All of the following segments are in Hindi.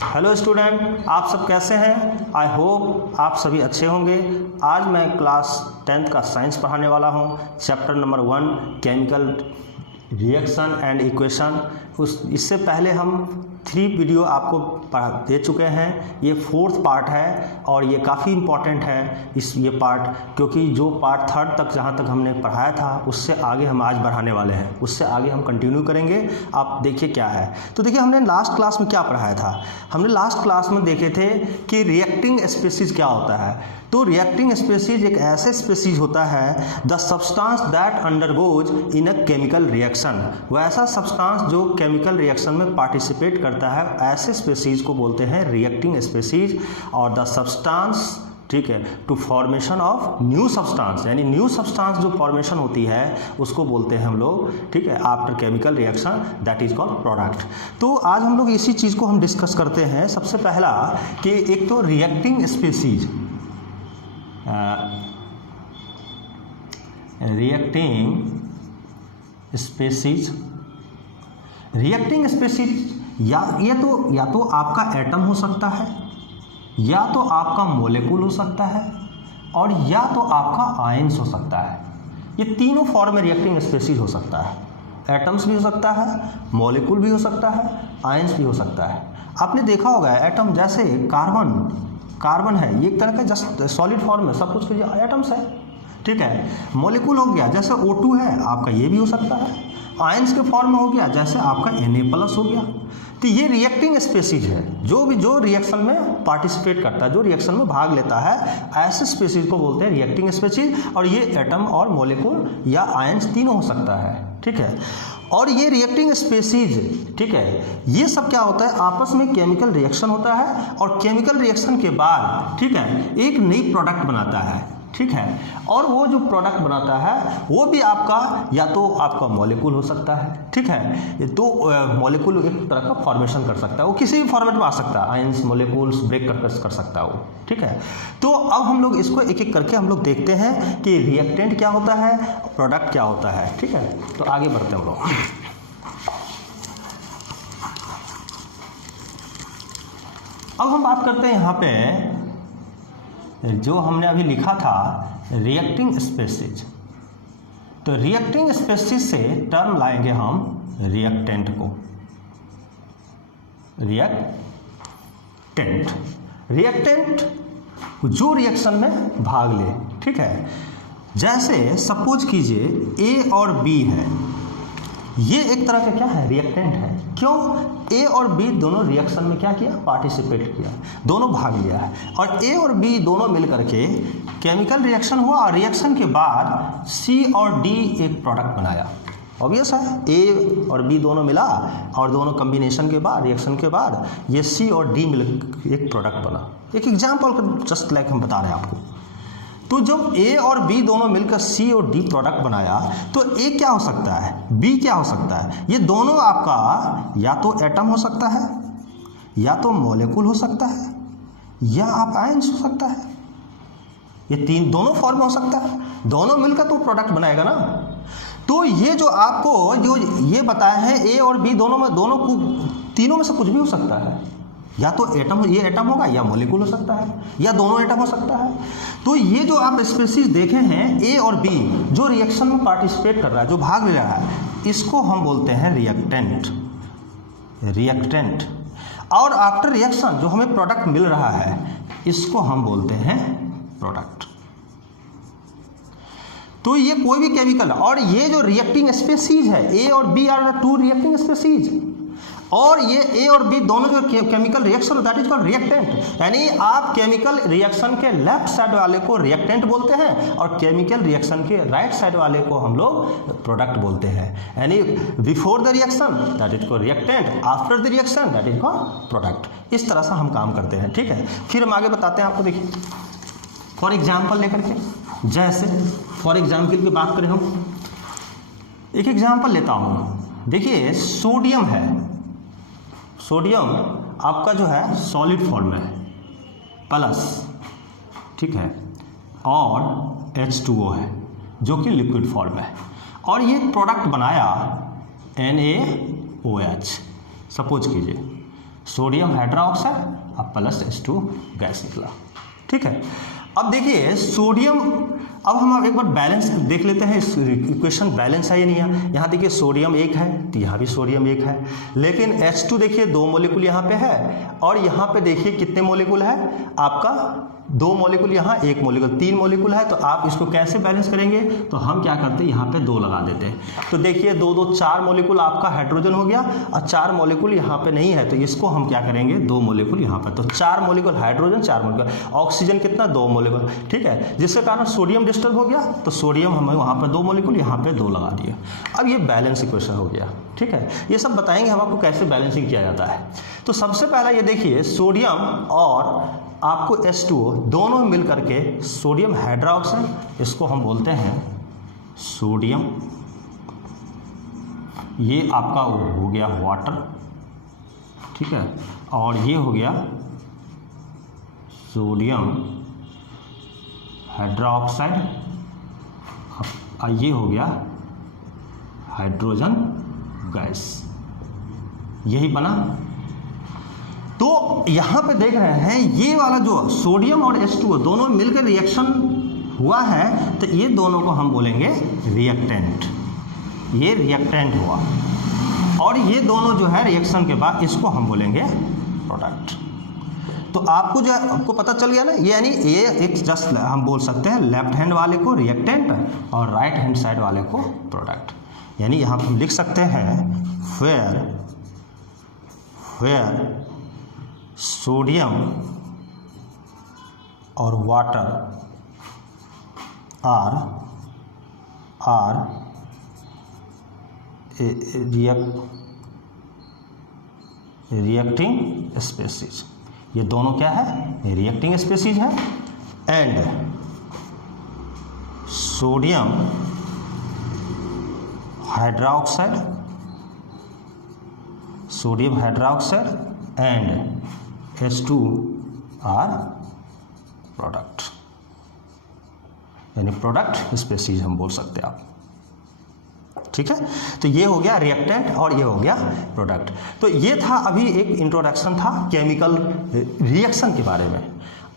हेलो स्टूडेंट, आप सब कैसे हैं? आई होप आप सभी अच्छे होंगे। आज मैं क्लास 10th का साइंस पढ़ाने वाला हूं। Chapter number 1 chemical reaction and equation. इससे पहले हम 3 वीडियो आपको दे चुके हैं। ये 4th पार्ट है और ये काफ़ी इम्पॉर्टेंट है ये पार्ट, क्योंकि जो पार्ट 3rd तक जहाँ तक हमने पढ़ाया था उससे आगे हम आज बढ़ाने वाले हैं। उससे आगे हम कंटिन्यू करेंगे। आप देखिए क्या है। तो देखिए हमने लास्ट क्लास में क्या पढ़ाया था। हमने लास्ट क्लास में देखे थे कि रिएक्टिंग स्पीसीज क्या होता है। तो रिएक्टिंग स्पीसीज एक ऐसे स्पीसीज होता है the substance that undergoes in a chemical reaction. वो ऐसा सब्सटेंस जो केमिकल रिएक्शन में पार्टिसिपेट करता है, ऐसे स्पीसीज को बोलते हैं रिएक्टिंग स्पीसीज। और द सब्सटेंस, ठीक है, to formation of new substance, यानी न्यू सब्सटेंस जो फॉर्मेशन होती है उसको बोलते हैं हम लोग, ठीक है, after chemical reaction, that is called product. तो आज हम लोग इसी चीज़ को हम डिस्कस करते हैं। सबसे पहला कि एक तो रिएक्टिंग स्पीसीज, रिएक्टिंग स्पीसीज या तो आपका एटम हो सकता है, या तो आपका मोलेकुल हो सकता है, और या तो आपका आयंस हो सकता है। ये तीनों फॉर्म में रिएक्टिंग स्पीसीज हो सकता है। एटम्स भी हो सकता है, मोलेकुल भी हो सकता है, आयंस भी हो सकता है। आपने देखा होगा एटम, जैसे कार्बन है, ये एक तरह का जस्ट सॉलिड फॉर्म में सब कुछ एटम्स है, ठीक है। मोलिकुल हो गया जैसे O2 है आपका, ये भी हो सकता है। आयंस के फॉर्म में हो गया जैसे आपका Na+ हो गया। तो ये रिएक्टिंग स्पीसीज है, जो रिएक्शन में पार्टिसिपेट करता है, जो रिएक्शन में भाग लेता है, ऐसे स्पीसीज को बोलते हैं रिएक्टिंग स्पीसीज। और ये एटम और मोलिकुल या आयंस तीनों हो सकता है, ठीक है। और ये रिएक्टिंग स्पीसीज, ठीक है, ये सब क्या होता है, आपस में केमिकल रिएक्शन होता है और केमिकल रिएक्शन के बाद, ठीक है, एक नई प्रोडक्ट बनाता है, ठीक है। और वो जो प्रोडक्ट बनाता है वो भी आपका या तो आपका मॉलिक्यूल हो सकता है, ठीक है। तो मॉलिक्यूल एक तरह का फॉर्मेशन कर सकता है, वो किसी भी फॉर्मेट में आ सकता है, आयंस मॉलिक्यूल्स ब्रेक कर सकता है वो, ठीक है। तो अब हम लोग इसको एक एक करके हम लोग देखते हैं कि रिएक्टेंट क्या होता है, प्रोडक्ट क्या होता है, ठीक है। तो आगे बढ़ते हैं हम लोग। अब हम बात करते हैं यहाँ पे जो हमने अभी लिखा था रिएक्टिंग स्पीसीज। तो रिएक्टिंग स्पीसीज से टर्म लाएंगे हम रिएक्टेंट को। रिएक्टेंट जो रिएक्शन में भाग ले, ठीक है। जैसे सपोज कीजिए A और B है, ये एक तरह का क्या है, रिएक्टेंट है। क्यों? A और B दोनों रिएक्शन में क्या किया, पार्टिसिपेट किया, दोनों भाग लिया है। और A और B दोनों मिलकर के केमिकल रिएक्शन हुआ और रिएक्शन के बाद C और D एक प्रोडक्ट बनाया। ऑब्वियस है, A और B दोनों मिला और दोनों कॉम्बिनेशन के बाद, रिएक्शन के बाद ये C और D मिल एक प्रोडक्ट बना। एक एग्जाम्पल जस्ट लाइक हम बता रहे हैं आपको। तो जब A और B दोनों मिलकर C और D प्रोडक्ट बनाया, तो A क्या हो सकता है, B क्या हो सकता है। ये दोनों आपका या तो एटम हो सकता है, या तो मॉलिक्यूल हो सकता है, या आप आयंस हो सकता है। ये दोनों फॉर्म हो सकता है, दोनों मिलकर तो प्रोडक्ट बनाएगा ना। तो ये जो आपको जो ये बताया है A और B तीनों में से कुछ भी हो सकता है। या तो एटम, ये एटम होगा, या मॉलिक्यूल हो सकता है, या दोनों एटम हो सकता है। तो ये जो आप स्पीसीज देखे हैं A और B जो रिएक्शन में पार्टिसिपेट कर रहा है, जो भाग ले रहा है, इसको हम बोलते हैं रिएक्टेंट। और आफ्टर रिएक्शन जो हमें प्रोडक्ट मिल रहा है, इसको हम बोलते हैं प्रोडक्ट। तो ये कोई भी केमिकल, और ये जो रिएक्टिंग स्पीसीज है, A और B आर 2 रिएक्टिंग स्पीसीज। और ये A और B दोनों जो chemical reaction, that is called reactant. यानी आप केमिकल रिएक्शन के लेफ्ट साइड वाले को रिएक्टेंट बोलते हैं और केमिकल रिएक्शन के राइट साइड वाले को हम लोग प्रोडक्ट बोलते हैं। यानी before the reaction that is called reactant, after the reaction that is called product. इस तरह से हम काम करते हैं, ठीक है। फिर हम आगे बताते हैं आपको। देखिए फॉर एग्जाम्पल लेकर के, जैसे फॉर एग्जाम्पल की बात करें हम, एक एग्जाम्पल लेता हूँ। देखिए सोडियम है, सोडियम आपका जो है सॉलिड फॉर्म में है प्लस, ठीक है, और H2O है जो कि लिक्विड फॉर्म में है। और ये प्रोडक्ट बनाया NaOH। सपोज कीजिए सोडियम हाइड्रोक्साइड अब प्लस H2 गैस निकला। ठीक है, अब देखिए सोडियम, अब हम एक बार बैलेंस देख लेते हैं, इस इक्वेशन बैलेंस है या नहीं है। यहाँ देखिए सोडियम 1 है तो यहाँ भी सोडियम 1 है, लेकिन H2 देखिए 2 मॉलिक्यूल यहाँ पे है और यहाँ पे देखिए कितने मॉलिक्यूल है आपका 2 मॉलिक्यूल, यहाँ 1 मॉलिक्यूल, 3 मॉलिक्यूल है। तो आप इसको कैसे बैलेंस करेंगे, तो हम क्या करते हैं यहाँ पे 2 लगा देते हैं। तो देखिए 2 2 4 मॉलिक्यूल आपका हाइड्रोजन हो गया और 4 मॉलिक्यूल यहाँ पे नहीं है, तो इसको हम क्या करेंगे 2 मॉलिक्यूल यहाँ पर, तो 4 मॉलिक्यूल हाइड्रोजन, 4 मॉलिक्यूल ऑक्सीजन, कितना 2 मॉलिक्यूल। ठीक है, जिसके कारण सोडियम डिस्टर्ब हो गया, तो सोडियम हमें वहाँ पर 2 मॉलिक्यूल, यहाँ पे 2 लगा दिए। अब ये बैलेंस इक्वेशन हो गया। ठीक है, ये सब बताएंगे हम आपको कैसे बैलेंसिंग किया जाता है। तो सबसे पहला ये देखिए सोडियम और आपको H2O दोनों मिल करके सोडियम हाइड्रोक्साइड, इसको हम बोलते हैं सोडियम, ये आपका हो गया वाटर। ठीक है, और ये हो गया सोडियम हाइड्रोक्साइड, ये हो गया हाइड्रोजन गैस, यही बना। तो यहाँ पे देख रहे हैं ये वाला जो सोडियम और H2O दोनों मिलकर रिएक्शन हुआ है, तो ये दोनों को हम बोलेंगे रिएक्टेंट, ये रिएक्टेंट हुआ। और ये दोनों जो है रिएक्शन के बाद इसको हम बोलेंगे प्रोडक्ट। तो आपको जो है आपको पता चल गया ना, ये यानी ये एक जस्ट हम बोल सकते हैं लेफ्ट हैंड वाले को रिएक्टेंट और राइट हैंड साइड वाले को प्रोडक्ट। यानी यहाँ हम लिख सकते हैं वेयर सोडियम और वाटर आर रिएक्टिंग स्पेसीज, ये दोनों क्या है रिएक्टिंग स्पेसीज है। And sodium hydroxide and H2 are product, यानी प्रोडक्ट स्पेसीज हम बोल सकते हैं आप। ठीक है, तो ये हो गया रिएक्टेंट और ये हो गया प्रोडक्ट। तो ये था अभी एक इंट्रोडक्शन था केमिकल रिएक्शन के बारे में।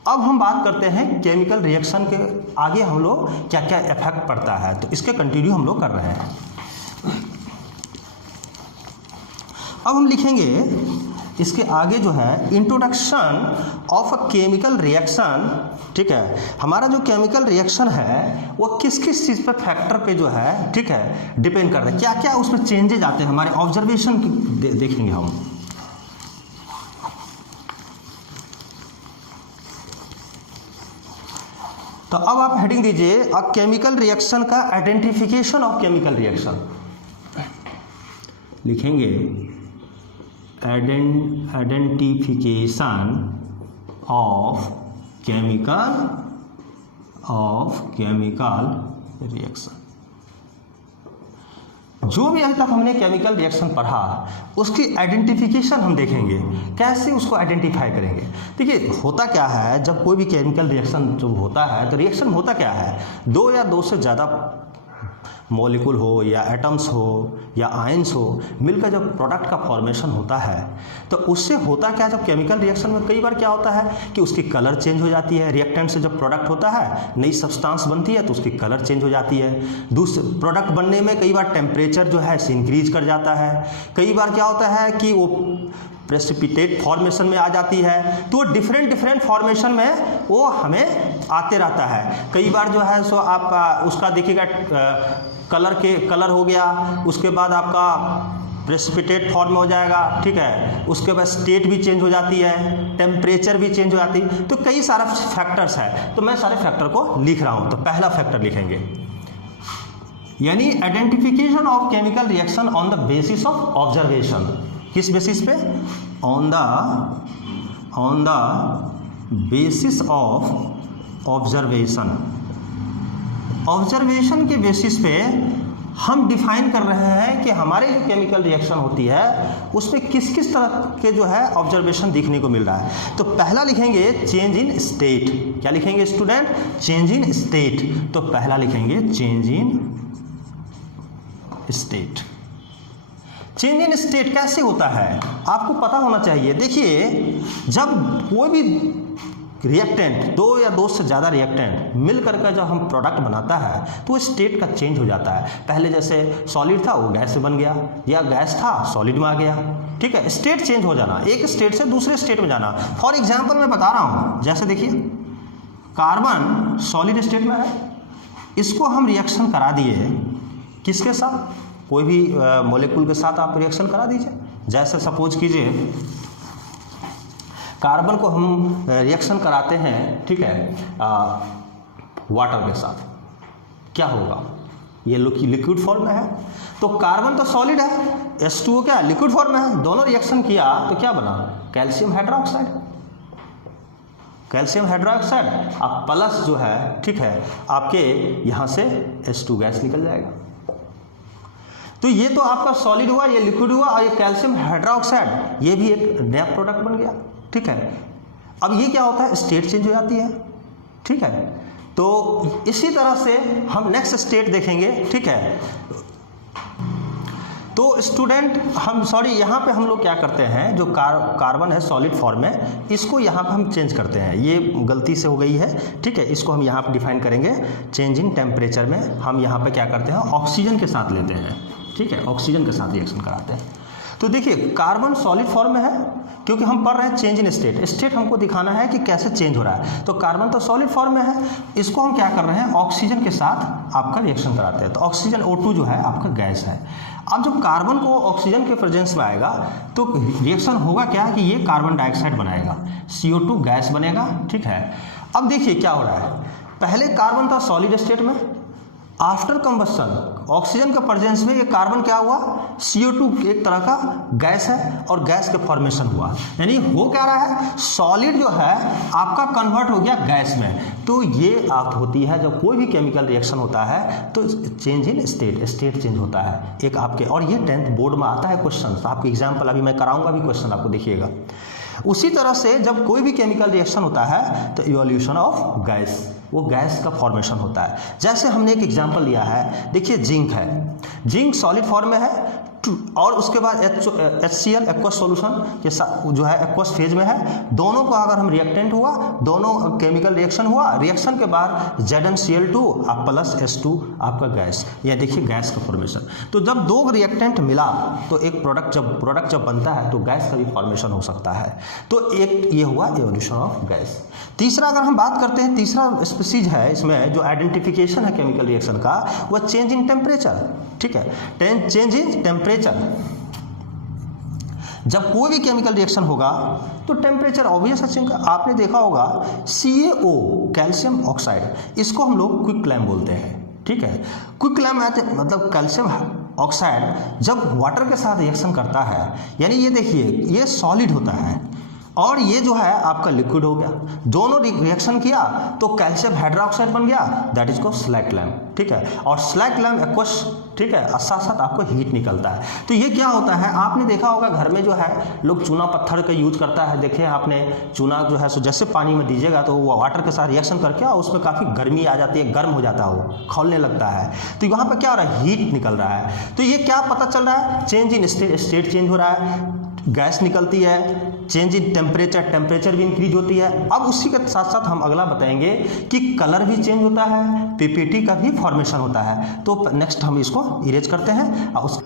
अब हम बात करते हैं केमिकल रिएक्शन के आगे हम लोग क्या क्या इफेक्ट पड़ता है, तो इसके कंटिन्यू हम लोग कर रहे हैं। अब हम लिखेंगे इसके आगे जो है introduction of a chemical reaction. ठीक है, हमारा जो केमिकल रिएक्शन है वो किस किस चीज़ पे फैक्टर पे जो है ठीक है डिपेंड करता है, क्या क्या उसमें चेंजेज आते हैं, हमारे ऑब्जर्वेशन देखेंगे हम। तो अब आप हेडिंग दीजिए अ केमिकल रिएक्शन का आइडेंटिफिकेशन ऑफ केमिकल रिएक्शन, लिखेंगे आइडेंटिफिकेशन ऑफ केमिकल रिएक्शन। जो भी अभी तक हमने केमिकल रिएक्शन पढ़ा उसकी आइडेंटिफिकेशन हम देखेंगे, कैसे उसको आइडेंटिफाई करेंगे। देखिए होता क्या है, जब कोई भी केमिकल रिएक्शन जो होता है तो रिएक्शन होता क्या है, 2 या 2 से ज़्यादा मॉलिक्यूल हो या एटम्स हो या आयंस हो मिलकर जब प्रोडक्ट का फॉर्मेशन होता है, तो उससे होता क्या है, जब केमिकल रिएक्शन में कई बार क्या होता है कि उसकी कलर चेंज हो जाती है। रिएक्टेंट से जब प्रोडक्ट होता है नई सब्सटेंस बनती है तो उसकी कलर चेंज हो जाती है। दूसरे प्रोडक्ट बनने में कई बार टेम्परेचर जो है इंक्रीज कर जाता है। कई बार क्या होता है कि वो प्रेसिपिटेट फॉर्मेशन में आ जाती है, तो डिफरेंट फॉर्मेशन में वो हमें आते रहता है। कई बार जो है सो आप उसका देखिएगा कलर हो गया, उसके बाद आपका प्रेसिपिटेट फॉर्म हो जाएगा। ठीक है, उसके बाद स्टेट भी चेंज हो जाती है, टेम्परेचर भी चेंज हो जाती है। तो कई सारा फैक्टर्स है, तो मैं सारे फैक्टर को लिख रहा हूँ। तो पहला फैक्टर लिखेंगे यानी identification of chemical reaction on the basis of observation. किस बेसिस पे, on the basis of observation. Observation के बेसिस पे हम डिफाइन कर रहे हैं कि हमारे जो केमिकल रिएक्शन होती है उसमें किस किस तरह के जो है ऑब्जर्वेशन देखने को मिल रहा है। तो पहला लिखेंगे चेंज इन स्टेट। क्या लिखेंगे स्टूडेंट, चेंज इन स्टेट। तो पहला लिखेंगे change in state. Change in state कैसे होता है आपको पता होना चाहिए। देखिए जब कोई भी रिएक्टेंट, दो या दो से ज़्यादा रिएक्टेंट मिल करके जब हम प्रोडक्ट बनाता है तो स्टेट का चेंज हो जाता है। पहले जैसे सॉलिड था वो गैस बन गया, या गैस था सॉलिड में आ गया, ठीक है। स्टेट चेंज हो जाना, एक स्टेट से दूसरे स्टेट में जाना। फॉर एग्जाम्पल मैं बता रहा हूँ, जैसे देखिए कार्बन सॉलिड स्टेट में है, इसको हम रिएक्शन करा दिए किसके साथ, कोई भी मॉलिक्यूल के साथ आप रिएक्शन करा दीजिए। जैसे सपोज कीजिए कार्बन को हम रिएक्शन कराते हैं, ठीक है, वाटर के साथ, क्या होगा, ये लिक्विड फॉर्म में है, तो कार्बन तो सॉलिड है, H2O क्या लिक्विड फॉर्म में है, दोनों रिएक्शन किया तो क्या बना, कैल्शियम हाइड्रोक्साइड। कैल्शियम हाइड्रोक्साइड अब प्लस जो है, ठीक है, आपके यहाँ से H2 गैस निकल जाएगा। तो ये तो आपका सॉलिड हुआ, ये लिक्विड हुआ, और ये कैल्शियम हाइड्रोक्साइड ये भी एक नया प्रोडक्ट बन गया, ठीक है। अब ये क्या होता है, स्टेट चेंज हो जाती है, ठीक है। तो इसी तरह से हम नेक्स्ट स्टेट देखेंगे, ठीक है। तो स्टूडेंट यहाँ पे हम लोग क्या करते हैं, जो कार्बन है सॉलिड फॉर्म में, इसको यहाँ पे हम चेंज करते हैं, ये गलती से हो गई है, ठीक है। इसको हम यहाँ पे डिफाइन करेंगे, चेंज इन टेम्परेचर में हम यहाँ पे क्या करते हैं, ऑक्सीजन के साथ लेते हैं, ठीक है, ऑक्सीजन के साथ रिएक्शन कराते हैं। तो देखिए कार्बन सॉलिड फॉर्म में है, क्योंकि हम पढ़ रहे हैं चेंज इन स्टेट, स्टेट हमको दिखाना है कि कैसे चेंज हो रहा है। तो कार्बन तो सॉलिड फॉर्म में है, इसको हम क्या कर रहे हैं, ऑक्सीजन के साथ आपका रिएक्शन कराते हैं। तो ऑक्सीजन O2 जो है आपका गैस है। अब जब कार्बन को ऑक्सीजन के प्रेजेंस में आएगा तो रिएक्शन होगा क्या कि ये कार्बन डाइऑक्साइड बनाएगा, CO2 गैस बनेगा, ठीक है। अब देखिए क्या हो रहा है, पहले कार्बन था सॉलिड स्टेट में, आफ्टर कंबस्शन ऑक्सीजन के प्रेजेंस में ये कार्बन क्या हुआ, CO2 एक तरह का गैस है और गैस के फॉर्मेशन हुआ। यानी हो क्या रहा है, सॉलिड जो है आपका कन्वर्ट हो गया गैस में। तो ये आप होती है जब कोई भी केमिकल रिएक्शन होता है तो change in state, state change होता है एक आपके। और ये 10th बोर्ड में आता है क्वेश्चन, आपके एग्जाम्पल अभी मैं कराऊंगा भी क्वेश्चन आपको देखिएगा। उसी तरह से जब कोई भी केमिकल रिएक्शन होता है तो इवोल्यूशन ऑफ गैस, वो गैस का फॉर्मेशन होता है। जैसे हमने एक एग्जांपल लिया है, देखिए जिंक है, जिंक सॉलिड फॉर्म में है, और उसके बाद HCl एक्वस सॉल्यूशन के साथ जो है एक्वस फेज में है। दोनों को अगर हम रिएक्टेंट हुआ, दोनों केमिकल रिएक्शन हुआ, रिएक्शन के बाद ZnCl2 प्लस H2 आपका गैस, यह देखिए गैस का फॉर्मेशन। तो जब दो रिएक्टेंट मिला तो एक प्रोडक्ट जब बनता है तो गैस का भी फॉर्मेशन हो सकता है। तो एक ये हुआ एवोल्यूशन ऑफ गैस। तीसरा अगर हम बात करते हैं, तीसरा स्पीसीज है इसमें जो आइडेंटिफिकेशन है केमिकल रिएक्शन का, वह चेंज इन टेम्परेचर, ठीक है। चेंज इन टेम्परेचर, जब कोई भी केमिकल रिएक्शन होगा तो टेम्परेचर ऑब्वियस है। आपने देखा होगा CaO कैल्शियम ऑक्साइड, इसको हम लोग क्विक क्लैम बोलते हैं, ठीक है। क्विक क्लैम मतलब कैल्शियम ऑक्साइड जब वाटर के साथ रिएक्शन करता है, यानी ये देखिए ये सॉलिड होता है और ये जो है आपका लिक्विड हो गया, दोनों रिएक्शन किया तो कैल्शियम हाइड्रोक्साइड बन गया, that is called slag lamp, ठीक है। और स्लैग लैम्प एक्वस, ठीक है, साथ साथ आपको हीट निकलता है। तो ये क्या होता है, आपने देखा होगा घर में जो है लोग चूना पत्थर का यूज करता है, देखिए आपने चूना जो है सो जैसे पानी में दीजिएगा तो वो वाटर के साथ रिएक्शन करके और उसमें काफ़ी गर्मी आ जाती है, गर्म हो जाता है, वो खौलने लगता है। तो यहाँ पर क्या हो रहा है, हीट निकल रहा है। तो ये क्या पता चल रहा है, चेंज इन स्टेट चेंज हो रहा है, गैस निकलती है, चेंज इन टेम्परेचर, टेम्परेचर भी इंक्रीज होती है। अब उसी के साथ साथ हम अगला बताएंगे कि कलर भी चेंज होता है, PPT का भी फॉर्मेशन होता है। तो नेक्स्ट हम इसको इरेज करते हैं और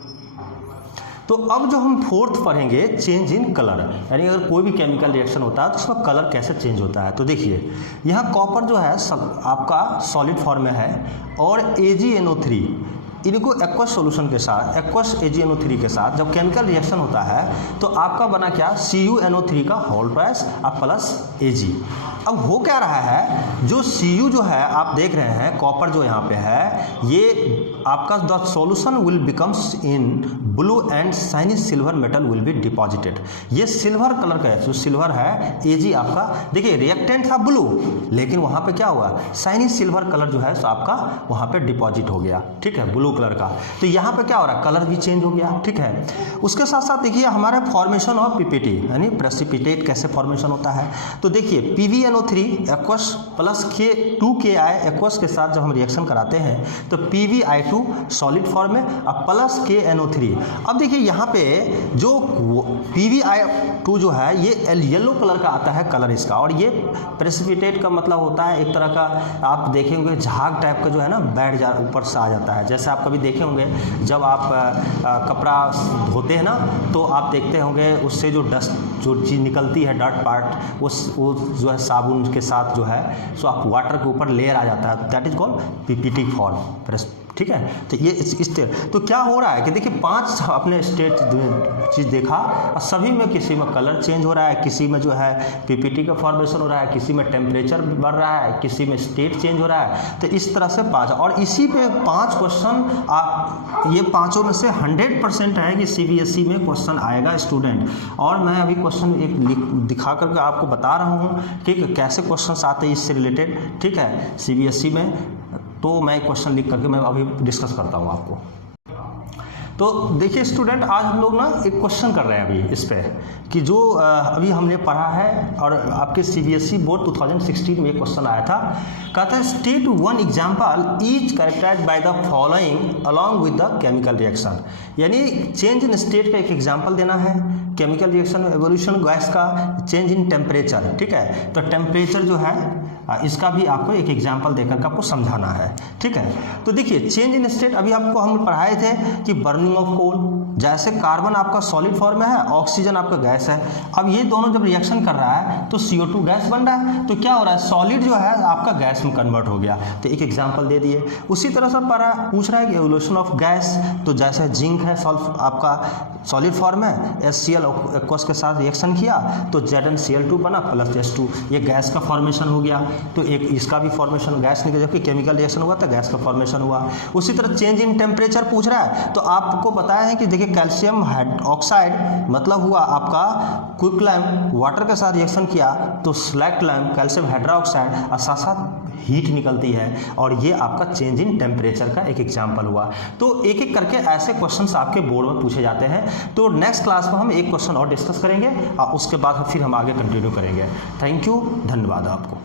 तो अब जो हम फोर्थ पढ़ेंगे चेंज इन कलर, यानी अगर कोई भी केमिकल रिएक्शन होता है तो उसका कलर कैसे चेंज होता है। तो देखिए यहाँ कॉपर जो है सब आपका सॉलिड फॉर्म में है और AgNO3 इनको एक्वस सॉल्यूशन के साथ, एक्वस AgNO3 के साथ जब केमिकल रिएक्शन होता है तो आपका बना क्या, CuNO3 का होल प्लस प्लस Ag। अब हो क्या रहा है, जो Cu जो है आप देख रहे हैं कॉपर जो यहाँ पे है, ये आपका the solution will becomes in blue and shiny silver metal will be deposited. ये सिल्वर कलर का है, जो सिल्वर है Ag आपका, देखिए रिएक्टेंट था ब्लू लेकिन वहाँ पे क्या हुआ, शाइनी सिल्वर कलर जो है सो आपका वहाँ पे डिपॉजिट हो गया, ठीक है, ब्लू कलर का। तो यहाँ पे क्या हो रहा है, कलर भी चेंज हो गया, ठीक है। उसके साथ साथ देखिए हमारे फॉर्मेशन ऑफ PPT यानी प्रेसिपिटेट कैसे फॉर्मेशन होता है। तो देखिए PbNO3 KNO3 aqueous plus K2KI aqueous के साथ जब हम रिएक्शन कराते हैं तो PbI2 सॉलिड फॉर्म में और प्लस KNO3। अब देखिए यहाँ पे जो PbI2 जो है ये येलो कलर का आता है कलर इसका, और ये प्रेसिपिटेट का मतलब होता है एक तरह का, आप देखेंगे झाग टाइप का जो है ना बैठ जा ऊपर से आ जाता है। जैसे आप कभी देखे होंगे जब आप कपड़ा धोते हैं ना तो आप देखते होंगे उससे जो डस्ट जो चीज़ निकलती है डर्ट पार्ट वो जो है साबुन के साथ जो है सो आप वाटर के ऊपर लेयर आ जाता है, that is called PPT form. ठीक है, तो ये इस तो क्या हो रहा है कि देखिए 5 अपने स्टेट चीज़ देखा और सभी में किसी में कलर चेंज हो रहा है, किसी में जो है PPT का फॉर्मेशन हो रहा है, किसी में टेम्परेचर बढ़ रहा है, किसी में स्टेट चेंज हो रहा है। तो इस तरह से 5 और इसी पे 5 क्वेश्चन आप ये पाँचों में से 100% है कि CBSE में क्वेश्चन आएगा स्टूडेंट। और मैं अभी क्वेश्चन एक दिखा करके आपको बता रहा हूँ ठीक है कैसे क्वेश्चन आते हैं इससे रिलेटेड। ठीक है, CBSE में तो मैं क्वेश्चन लिख करके मैं अभी डिस्कस करता हूँ आपको। तो देखिए स्टूडेंट, आज हम लोग ना एक क्वेश्चन कर रहे हैं अभी इस पे कि जो अभी हमने पढ़ा है और आपके CBSE बोर्ड 2016 में एक क्वेश्चन आया था। कहता है state one example is characterised by the following along with the chemical reaction, यानी चेंज इन स्टेट का एक एग्जाम्पल देना है, केमिकल रिएक्शन एवोल्यूशन गैस का चेंज इन टेम्परेचर। ठीक है, तो टेम्परेचर जो है इसका भी आपको एक एग्जाम्पल देकर के आपको समझाना है। ठीक है, तो देखिए चेंज इन स्टेट अभी आपको हम पढ़ाए थे कि बर्निंग ऑफ कोल, जैसे कार्बन आपका सॉलिड फॉर्म में है, ऑक्सीजन आपका गैस है। अब ये दोनों जब रिएक्शन कर रहा है तो CO2 गैस बन रहा है, तो क्या हो रहा है सॉलिड जो है आपका गैस में कन्वर्ट हो गया। तो एक एग्जाम्पल दे दिए। उसी तरह से पूछ रहा है कि एवोल्यूशन ऑफ गैस, तो जैसे जिंक है आपका सॉलिड फॉर्म है, HCl एक्वस के साथ रिएक्शन किया तो ZnCl2 बना प्लस H2, ये गैस का फॉर्मेशन हो गया। तो एक इसका भी फॉर्मेशन गैस निकल, जबकि केमिकल रिएक्शन हुआ तो गैस का फॉर्मेशन हुआ। उसी तरह चेंज इन टेम्परेचर पूछ रहा है, तो आपको बताया है कि देखिए कैल्शियम ऑक्साइड मतलब हुआ आपका क्विकलाइम, वाटर के साथ रिएक्शन किया तो स्लैक्ट लाइम कैल्शियम हाइड्रोक्साइड और साथ साथ हीट निकलती है, और ये आपका चेंज इन टेम्परेचर का एक एग्जाम्पल हुआ। तो एक एक करके ऐसे क्वेश्चंस आपके बोर्ड में पूछे जाते हैं। तो नेक्स्ट क्लास में हम एक क्वेश्चन और डिस्कस करेंगे और उसके बाद फिर हम आगे कंटिन्यू करेंगे। थैंक यू, धन्यवाद आपको।